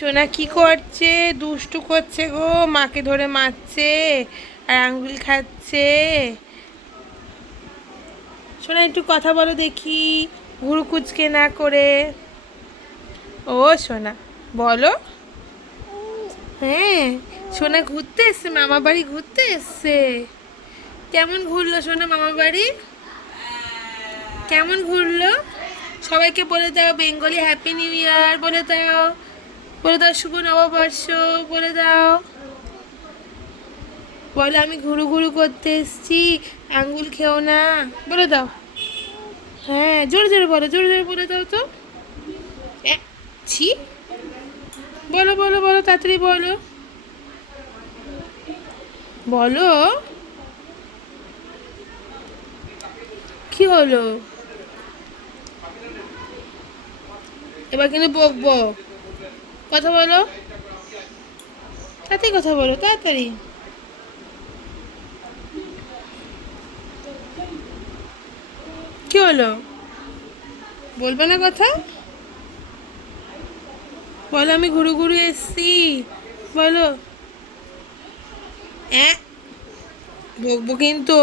সোনা কি করছে? দুষ্টু করছে গো, মাকে ধরে মারছে আর আঙ্গুল খাচ্ছে। সোনা একটু কথা বলো দেখি, ঘুরু কুচকে না করে। ও সোনা, বলো। হ্যাঁ, সোনা ঘুরতে এসছে, মামা বাড়ি ঘুরতে এসছে। কেমন ঘুরলো সোনা মামা বাড়ি? কেমন ঘুরলো? সবাইকে বলে দাও বেঙ্গলি হ্যাপি নিউ ইয়ার বলে দাও। বলে দাও শুভ নববর্ষ বলে দাও। বলে আমি ঘুরু ঘুরু করতে এসছি, আঙ্গুল খেও না বলে দাও। হ্যাঁ, জোরে জোরে বলো, জোরে জোরে বলে দাও তো। এ, ছি, বলো বলো বলো, তাড়াতাড়ি বলো। বলো, কি হলো? এবার কিন্তু বকবো। কথা বলো, তাড়াতাড়ি কথা বলো, তাড়াতাড়ি। কি হলো? বলবে না কথা? বলো আমি ঘুরু ঘুরু এসছি বলো। হ্যাঁ, বকবো কিন্তু।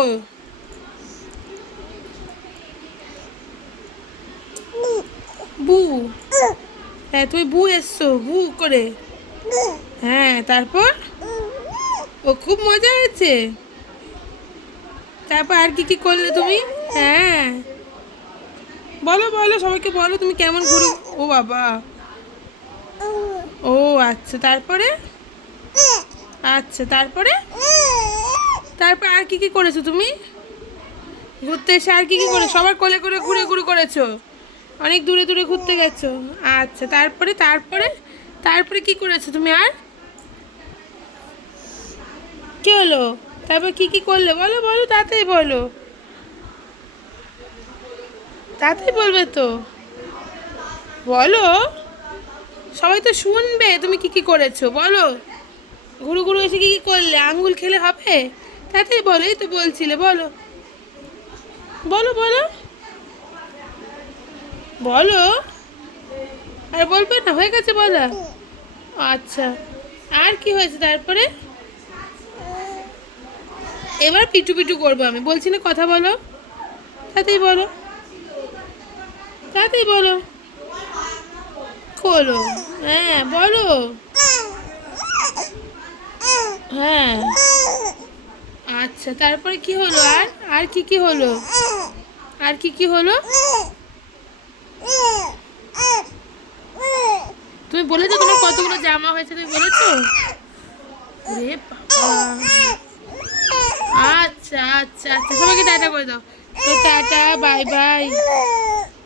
বু, হ্যাঁ তুমি বু এসছো বু করে। হ্যাঁ, তারপর? ও খুব মজা হয়েছে। তারপর আর কি কি করলে তুমি? হ্যাঁ, বলো বলো, সবাইকে বলো তুমি কেমন ঘুরু। ও বাবা, ও আচ্ছা, তারপরে? আচ্ছা, তারপরে? তারপর আর কি কি করেছো তুমি? ঘুরতে এসে আর কি কি করে সবার কোলে করে ঘুরে ঘুরে করেছো? অনেক দূরে দূরে ঘুরতে গেছো। আচ্ছা, তারপরে তারপরে তারপরে কি করেছো তুমি আর? কি হলো? তারপর কি কি করলে বলো বলো, তাড়াতাড়ি বলো। তাড়াতাড়ি বলবে তো, বলো। সবাই তো শুনবে তুমি কি কি করেছো বলো। ঘুরু ঘুরু এসে কি কি করলে? আঙ্গুল খেলে হবে? তাড়াতাড়ি বলো, এই তো বলছিলে বলো। বলো বলো বলো। আর বলবে না, হয়ে গেছে বলা? আচ্ছা, আর কি হয়েছে তারপরে? এবার পিটু পিটু করবো আমি, বলছি না কথা বলো। তাড়াতাড়ি বলো, তাড়াতাড়ি বলো। বলো, হ্যাঁ বলো। হ্যাঁ, আচ্ছা, তারপরে কি হলো আর? আর কি কি হলো? আর কি কি হলো? তুমি বলেছো তোমার কতগুলো জামা হয়েছে, তুমি বলেছো? রে বাবা, আচ্ছা আচ্ছা আচ্ছা, সবাইকে টাটা করে দাও। তো টাটা, বাই বাই।